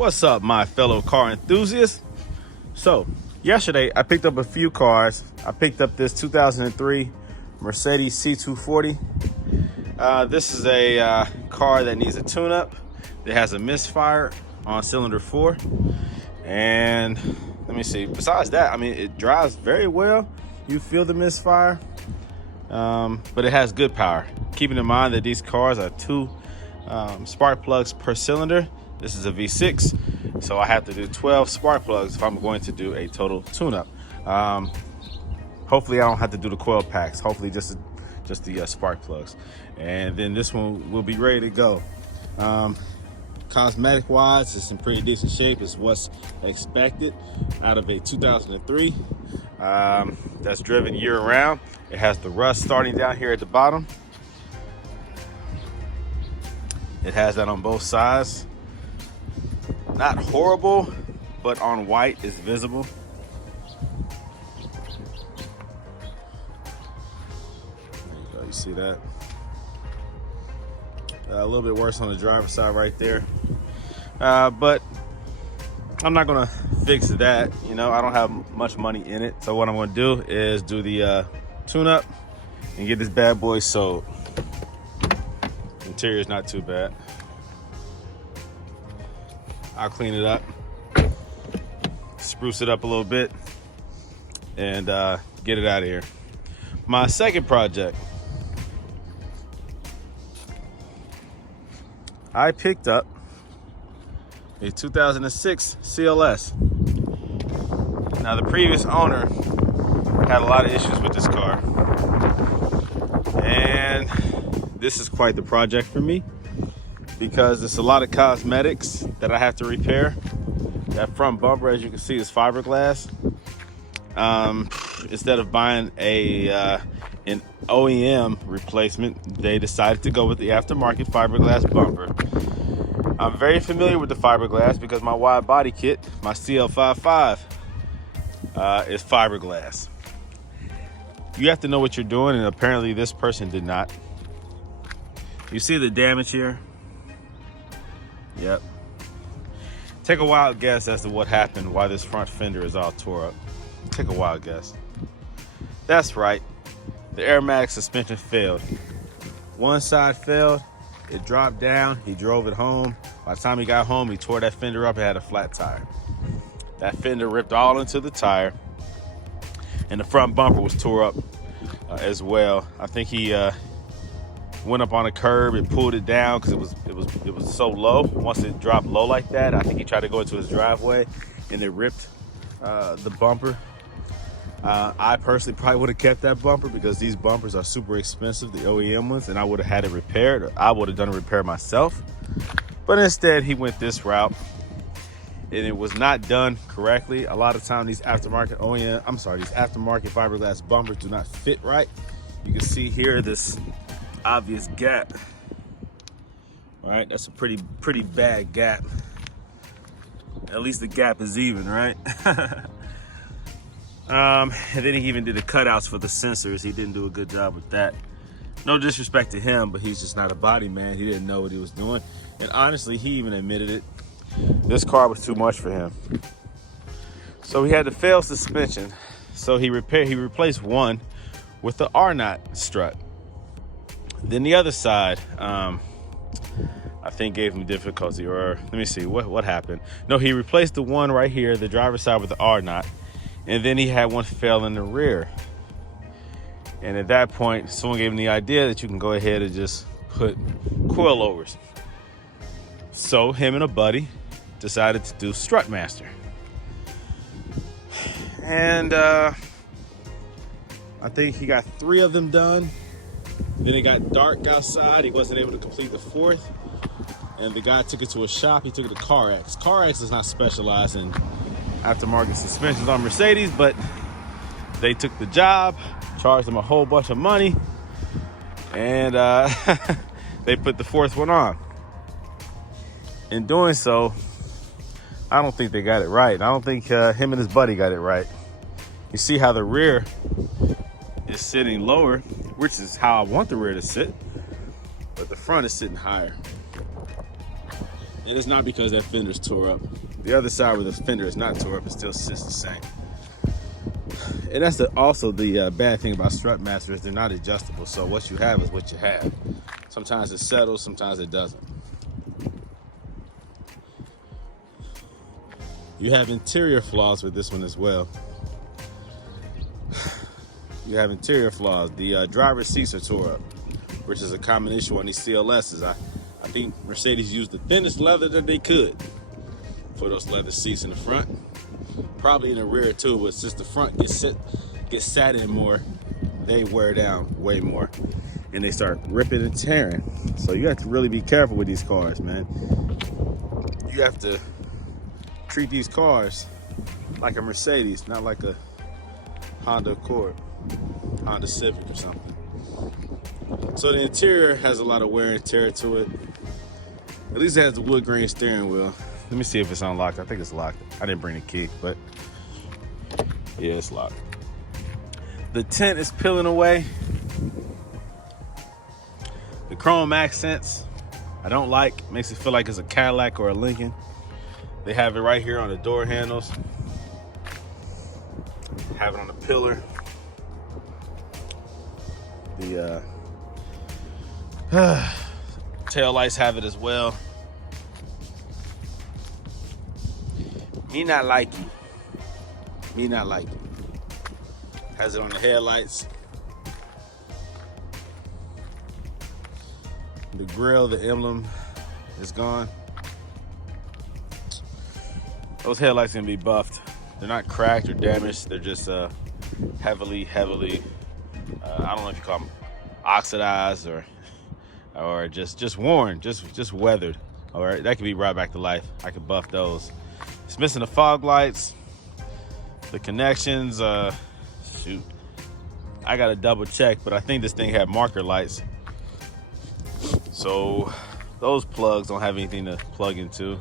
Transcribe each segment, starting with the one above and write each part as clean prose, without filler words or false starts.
What's up, my fellow car enthusiasts? So yesterday I picked up a few cars. I picked up this 2003 Mercedes C240. This is a car that needs a tune-up. It has a misfire on cylinder 4, and let me see, besides that, I mean, it drives very well. You feel the misfire, but it has good power. Keeping in mind that these cars are 2 spark plugs per cylinder. This is a V6, so I have to do 12 spark plugs if I'm going to do a total tune-up. Hopefully I don't have to do the coil packs. Hopefully just the spark plugs, and then this one will be ready to go. Cosmetic wise, it's in pretty decent shape. It's what's expected out of a 2003 that's driven year round. It has the rust starting down here at the bottom. It has that on both sides. Not horrible, but on white is visible. There you go, you see that? A little bit worse on the driver's side right there. But I'm not gonna fix that. You know, I don't have much money in it. So what I'm gonna do is do the tune-up and get this bad boy sold. Interior is not too bad. I'll clean it up, spruce it up a little bit, and get it out of here. My second project, I picked up a 2006 CLS. Now, the previous owner had a lot of issues with this car, and this is quite the project for me, because it's a lot of cosmetics that I have to repair. That front bumper, as you can see, is fiberglass. Instead of buying an OEM replacement, they decided to go with the aftermarket fiberglass bumper. I'm very familiar with the fiberglass because my wide body kit, my CL500, is fiberglass. You have to know what you're doing, and apparently this person did not. You see the damage here? Yep. Take a wild guess as to what happened, why this front fender is all tore up. Take a wild guess. That's right. The aromatic suspension failed. One side failed. It dropped down. He drove it home. By the time he got home, he tore that fender up and had a flat tire. That fender ripped all into the tire, and the front bumper was tore up as well. I think he went up on a curb and pulled it down because it was so low. Once it dropped low like that, I think he tried to go into his driveway and it ripped the bumper. I personally probably would have kept that bumper because these bumpers are super expensive, the OEM ones, and I would have had it repaired, or I would have done a repair myself. But instead, he went this route, and it was not done correctly. A lot of time, these aftermarket fiberglass bumpers do not fit right. You can see here this obvious gap. All right, that's a pretty bad gap. At least the gap is even, right? And then he even did the cutouts for the sensors. He didn't do a good job with that. No disrespect to him, but he's just not a body man. He didn't know what he was doing. And honestly, he even admitted it. This car was too much for him. So he had the failed suspension. So he replaced one with the R-knot strut. Then the other side, I think gave him difficulty, or let me see, what happened? No, he replaced the one right here, the driver's side, with the R-knot. And then he had one fail in the rear. And at that point, someone gave him the idea that you can go ahead and just put coilovers. So him and a buddy decided to do Strutmaster. And I think he got 3 of them done. Then it got dark outside. He wasn't able to complete the 4th. And the guy took it to a shop. He took it to CarX. CarX is not specialized in aftermarket suspensions on Mercedes, but they took the job, charged them a whole bunch of money, and they put the 4th one on. In doing so, I don't think they got it right. I don't think him and his buddy got it right. You see how the rear is sitting lower, which is how I want the rear to sit, but the front is sitting higher. And it's not because that fender's tore up. The other side where the fender is not tore up, it still sits the same. And that's also the bad thing about strut masters. They're not adjustable. So what you have is what you have. Sometimes it settles, sometimes it doesn't. You have interior flaws with this one as well. You have interior flaws. The driver's seats are tore up, which is a common issue on these CLSs. I think Mercedes used the thinnest leather that they could for those leather seats in the front. Probably in the rear too, but since the front gets sat in more, they wear down way more and they start ripping and tearing. So you have to really be careful with these cars, man. You have to treat these cars like a Mercedes, not like a Honda Accord, Honda Civic or something. So the interior has a lot of wear and tear to it. At least it has the wood grain steering wheel. Let me see if it's unlocked. I think it's locked. I didn't bring the key, but yeah, it's locked. The tint is peeling away. The chrome accents, I don't like. Makes it feel like it's a Cadillac or a Lincoln. They have it right here on the door handles. Have it on the pillar. The tail lights have it as well. Me not like it. Me not like it. Has it on the headlights. The grill, the emblem is gone. Those headlights can be buffed. They're not cracked or damaged. They're just heavily, I don't know if you call them oxidized or just worn, just weathered. All right, that can be brought back to life. I can buff those. It's missing the fog lights, the connections. Shoot, I gotta double check, but I think this thing had marker lights. So those plugs don't have anything to plug into.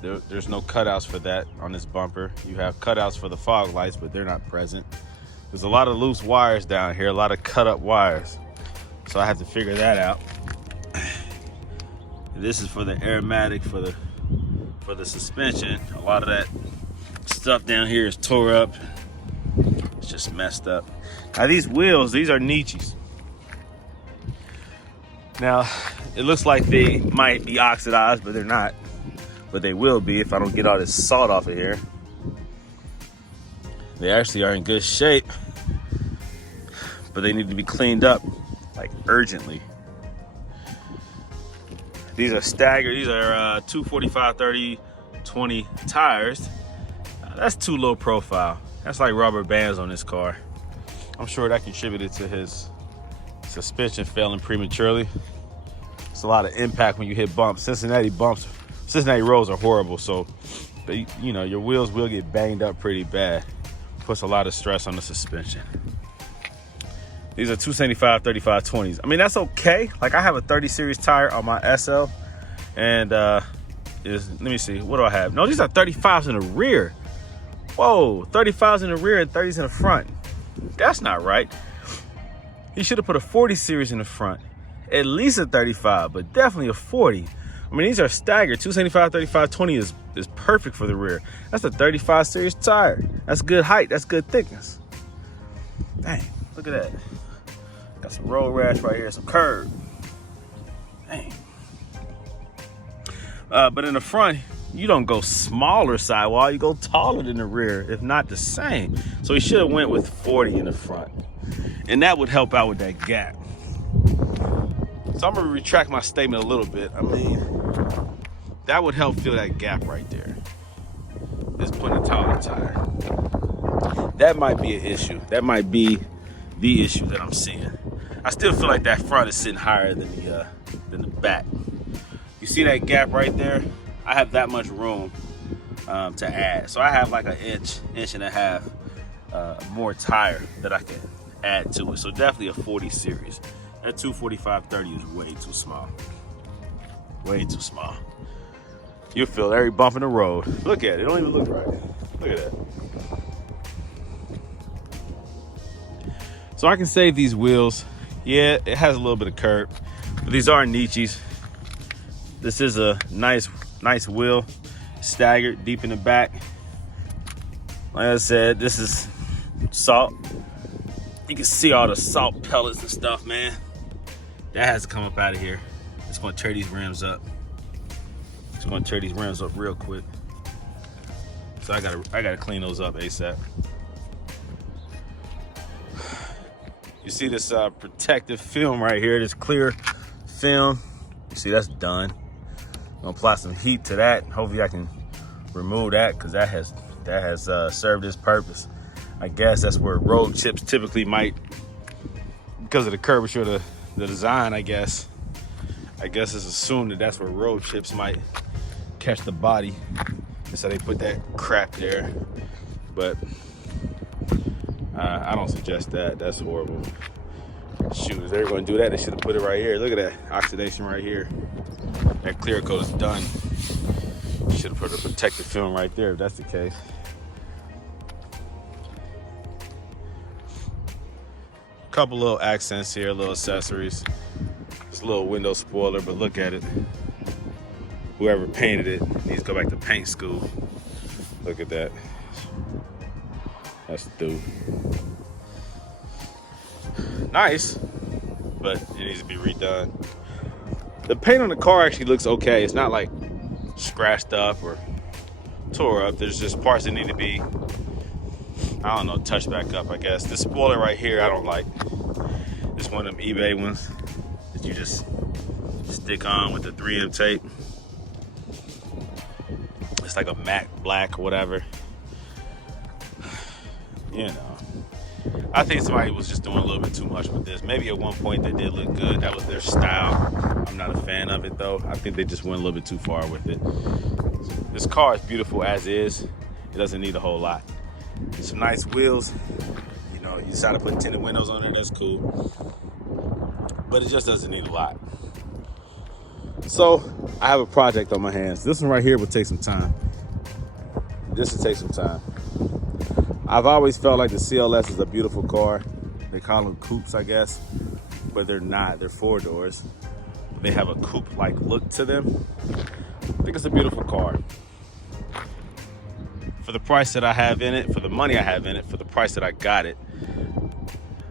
There's no cutouts for that on this bumper. You have cutouts for the fog lights, but they're not present. There's a lot of loose wires down here, a lot of cut up wires. So I have to figure that out. This is for the aromatic, for the suspension. A lot of that stuff down here is tore up. It's just messed up. Now these wheels, these are Nietzsche's. Now, it looks like they might be oxidized, but they're not. But they will be if I don't get all this salt off of here. They actually are in good shape, but they need to be cleaned up, like urgently. These are staggered. These are 245 30/20 tires. That's too low profile. That's like rubber bands on this car. I'm sure that contributed to his suspension failing prematurely. It's a lot of impact when you hit bumps. Cincinnati roads are horrible, so you know your wheels will get banged up pretty bad. Puts a lot of stress on the suspension. These are 275 35/20s. I mean, that's okay. Like, I have a 30 series tire on my SL, and let me see, what do I have? No, these are 35s in the rear. Whoa, 35s in the rear and 30s in the front. That's not right. He should have put a 40 series in the front. At least a 35, but definitely a 40. I mean, these are staggered. 275 35/20 is perfect for the rear. That's a 35 series tire. That's good height. That's good thickness. Dang, look at that. Got some road rash right here, some curb. Dang. But in the front, you don't go smaller sidewall, you go taller than the rear, if not the same. So he should have went with 40 in the front. And that would help out with that gap. So I'm gonna retract my statement a little bit. I mean, that would help fill that gap right there. Just putting a taller tire. That might be an issue. That might be the issue that I'm seeing. I still feel like that front is sitting higher than the back. You see that gap right there? I have that much room to add. So I have like an inch and a half more tire that I can add to it. So definitely a 40 series. That 245 30 is way too small. Way too small. You'll feel every bump in the road. Look at it. It don't even look right. Look at that. So I can save these wheels. Yeah, it has a little bit of curb, but these are Nietzsche's. This is a nice Nice wheel, staggered deep in the back. Like I said, this is salt. You can see all the salt pellets and stuff, man. That has to come up out of here. It's gonna tear these rims up. It's gonna tear these rims up real quick. So I gotta clean those up ASAP. You see this protective film right here, this clear film. You see that's done. I'm gonna apply some heat to that. Hopefully I can remove that because that has served its purpose. I guess that's where road chips typically might, because of the curvature of the design, I guess it's assumed that that's where road chips might catch the body. And so they put that crap there. But I don't suggest that. That's horrible. Shoot, if they were going to do that, they should have put it right here. Look at that oxidation right here. That clear coat is done. Should have put a protective film right there if that's the case. Couple little accents here, little accessories. This little window spoiler, but look at it. Whoever painted it needs to go back to paint school. Look at that. That's dude. Nice, but it needs to be redone. The paint on the car actually looks okay. It's not like scratched up or tore up. There's just parts that need to be, I don't know, touched back up, I guess. The spoiler right here, I don't like. It's one of them eBay ones that you just stick on with the 3M tape. It's like a matte black or whatever. You know, I think somebody was just doing a little bit too much with this. Maybe at one point they did look good. That was their style. I'm not a fan of it though. I think they just went a little bit too far with it. This car is beautiful as is. It doesn't need a whole lot. Some nice wheels. You know, you decide to put tinted windows on there, that's cool. But it just doesn't need a lot. So I have a project on my hands. This one right here will take some time. This will take some time. I've always felt like the CLS is a beautiful car. They call them coupes, I guess, but they're not. They're 4 doors. They have a coupe-like look to them. I think it's a beautiful car. For the price that I have in it, for the money I have in it, for the price that I got it,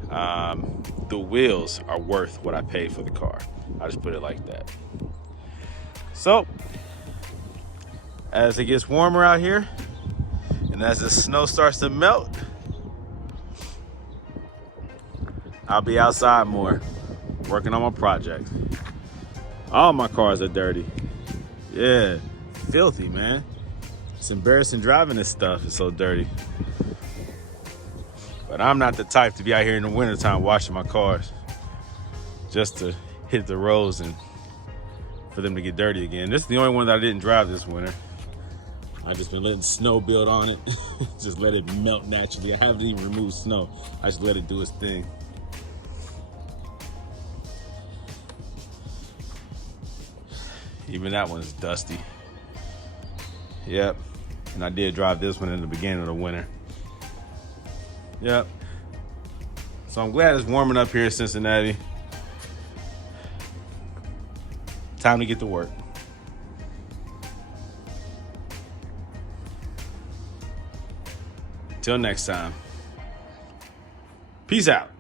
the wheels are worth what I paid for the car. I just put it like that. So, as it gets warmer out here, and as the snow starts to melt, I'll be outside more, working on my projects. All my cars are dirty. Yeah, filthy, man. It's embarrassing driving this stuff. It's so dirty. But I'm not the type to be out here in the wintertime washing my cars just to hit the roads and for them to get dirty again. This is the only one that I didn't drive this winter. I just been letting snow build on it. Just let it melt naturally. I haven't even removed snow. I just let it do its thing. Even that one's dusty. Yep. And I did drive this one in the beginning of the winter. Yep. So I'm glad it's warming up here in Cincinnati. Time to get to work. Till next time. Peace out.